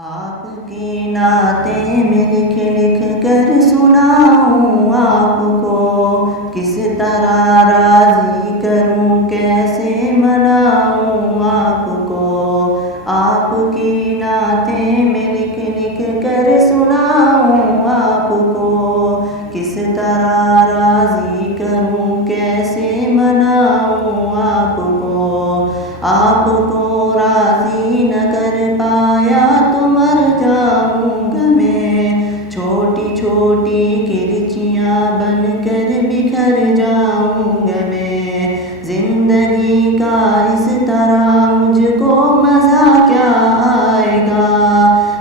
آپ کی نعتیں میں لکھ لکھ کر سناؤں آپ کو، کس طرح راضی کروں کیسے مناؤں آپ کو۔ آپ کی نعتیں میں لکھ لکھ کر سناؤں آپ کو، کس طرح راضی کروں کیسے مناؤں آپ کو۔ آپ کو راضی نہ کر پایا تو مر جاؤں گا میں، چھوٹی چھوٹی کرچیاں بن کر بکھر جاؤں گا میں۔ زندگی کا اس طرح مجھ کو مزہ کیا آئے گا،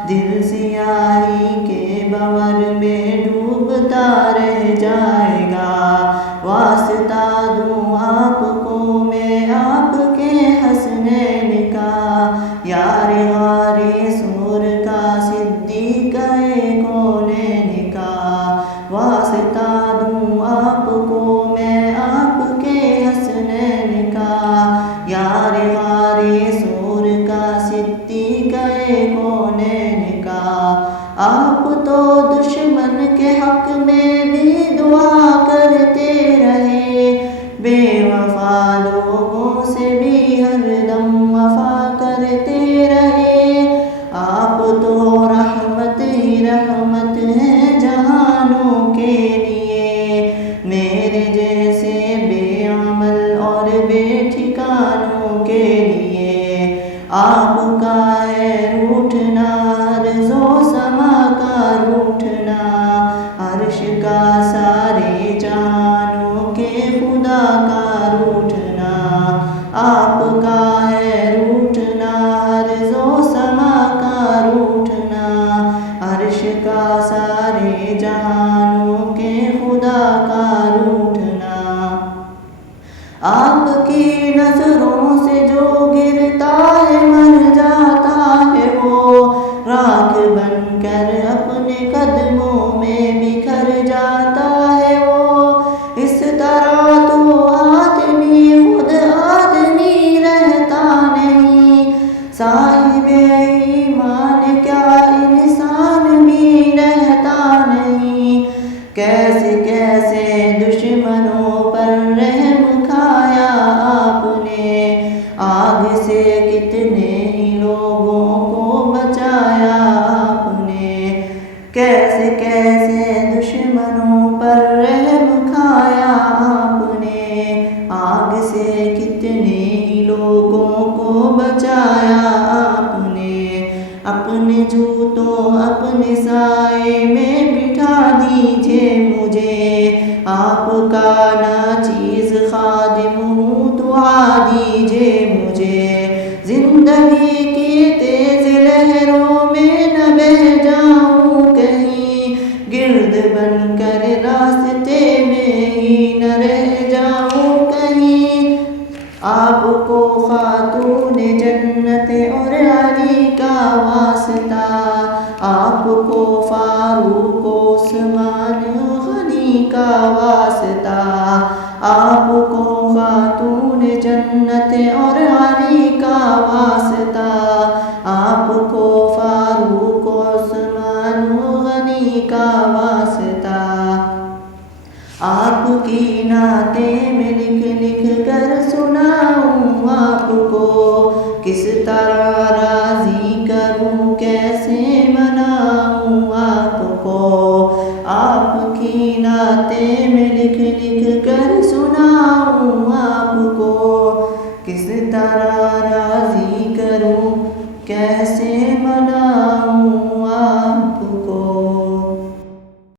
دل سیاہی کے بھنور میں ڈوبتا رہ جائے گا۔ واسطہ دوں آپ کو میں آپ کے حسنین کا، یار غار سور کا صدیق کونین کا۔ واسطہ دوں آپ کو میں آپ کے حسنین کا، یار غار سور کا صدیق کونین کا۔ آپ تو دشمن کے حق میں بھی دعا کرتے رہے، بے وفا لوگوں سے بھی ہر دم وفا کرتے رہے۔ آپ تو رحمت ہی رحمت ہیں جہانوں کے لیے، میرے جیسے بے عمل اور بے ٹھکانوں کے لیے۔ آپ کا ہے روٹھنا عرض و سما کا روٹھنا، عرش کا سارے جہانوں کے خدا کا روٹھنا۔ آپ کا ہے روٹھنا عرض و سما کا روٹھنا، عرش کا سارے جہانوں کے خدا کا روٹھنا۔ آپ کی نظروں سے جو گرتا ہے مر جاتا ہے وہ، راکھ بن کر اپنے قدموں میں بکھر جاتا ہے وہ۔ اس طرح تو آدمی خود آدمی رہتا نہیں، صاحب ایمان کیا انسان بھی رہتا نہیں۔ کیسے کیسے دشمنوں پر رحم کھایا آپ نے، آگ سے کتنے ہی لوگوں کو بچایا آپ نے۔ کیسے کیسے دشمنوں پر رحم کھایا آپ نے، آگ سے کتنے ہی لوگوں کو بچایا آپ نے۔ اپنے جوتوں اپنے سائے میں بٹھا دیجئے مجھے، آپ کا ناچیز خادم ہوں دعا دیجئے مجھے۔ زندگی کی تیز لہروں میں نہ بہہ جاؤں کہیں، گرد بن کر راستے میں ہی نہ رہ جاؤں کہیں۔ آپ کو خاتون جنت اور علی کا واسطہ، آپ کو فاروق عثمان غنی کا واسطہ۔ آپ کو خاتون جنت اور علی کا واسطہ، آپ کو فاروق عثمان غنی کا واسطہ۔ آپ کی نعتیں میں لکھ لکھ کر سناؤں آپ کو، کس طرح راضی کروں کیسے مناؤں آپ کو۔ آپ کی نعتیں میں لکھ لکھ کر سناؤں آپ کو، کس طرح راضی کروں کیسے